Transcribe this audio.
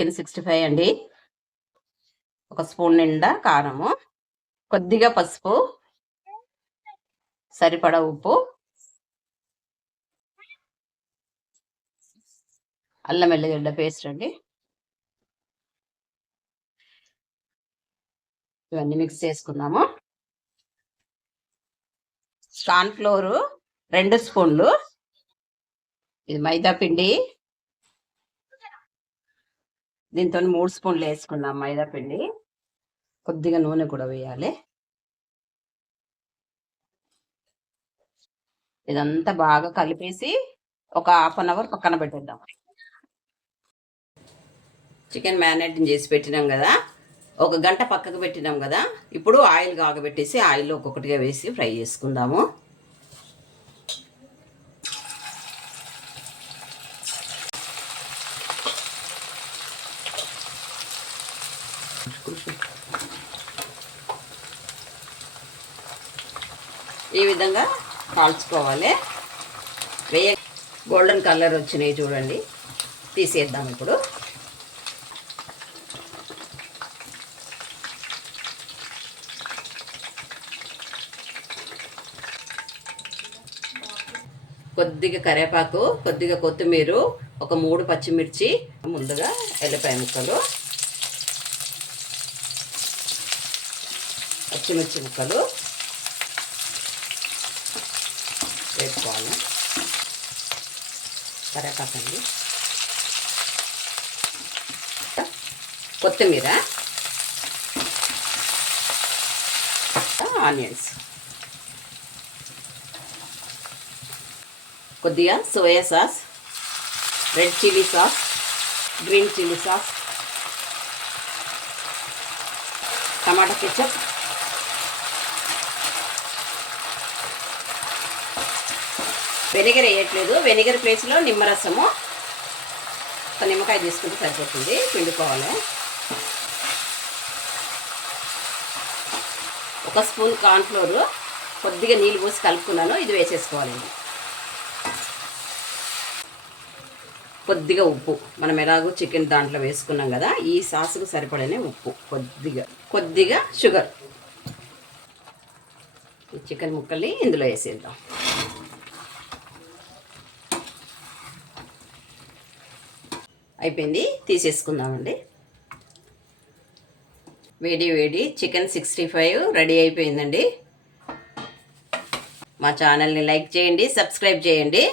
Chicken 65 అండి. ఒక spoon నిండా కారము, కొద్దిగా పసుపు, సరిపడా ఉప్పు, అల్లం వెల్లిగడ్డ పేస్ట్ అండి. ఇవన్నీ మిక్స్ చేసుకుందాము. కార్న్ ఫ్లోర్ 2 స్పూన్లు. ఇది మైదా పిండి, దీంతో 3 స్పూన్లు వేసుకుందాం మైదా పిండి. కొద్దిగా నూనె కూడా వేయాలి. ఇదంతా బాగా కలిపేసి ఒక ½ అన్ అవర్ పక్కన పెట్టేద్దాం. చికెన్ మ్యారినేటింగ్ చేసి పెట్టినాం కదా, 1 గంట పక్కకు పెట్టినాం కదా. ఇప్పుడు ఆయిల్ కాగబెట్టేసి ఆయిల్లో ఒక్కొక్కటిగా వేసి ఫ్రై చేసుకుందాము. ఈ విధంగా కాల్చుకోవాలి. గోల్డెన్ కలర్ వచ్చినాయి చూడండి, తీసేద్దాం ఇప్పుడు. కొద్దిగా కరివేపాకు, కొద్దిగా కొత్తిమీర, ఒక 3 పచ్చిమిర్చి, ముందుగా ఎల్లిపాయ ముక్కలు, పచ్చిమిర్చి ముక్కలు వేసుకోవాలి. కరివేపాకు అండి, కొత్తిమీర, ఆనియన్స్, కొద్దిగా soya sauce, red chilli sauce, green chilli sauce, tomato ketchup, vinegar వేయట్లేదు. వెనిగర్ ప్లేస్లో నిమ్మరసము, ఒక నిమ్మకాయ తీసుకుంటే సరిపోతుంది. పిండుకోవాలి. 1 స్పూన్ కార్న్ఫ్లోర్, కొద్దిగా నీళ్ళు పోసి కలుపుకున్నాను. ఇది వేసేసుకోవాలండి. కొద్దిగా ఉప్పు, మనం ఎలాగో చికెన్ దాంట్లో వేసుకున్నాం కదా, ఈ సాసుకు సరిపడనే ఉప్పు, కొద్దిగా షుగర్. ఈ చికెన్ ముక్కల్ని ఇందులో వేసేద్దాం. అయిపోయింది, తీసేసుకుందామండి. వేడి చికెన్ 65 రెడీ అయిపోయిందండి. మా ఛానల్ని లైక్ చేయండి, సబ్స్క్రైబ్ చేయండి.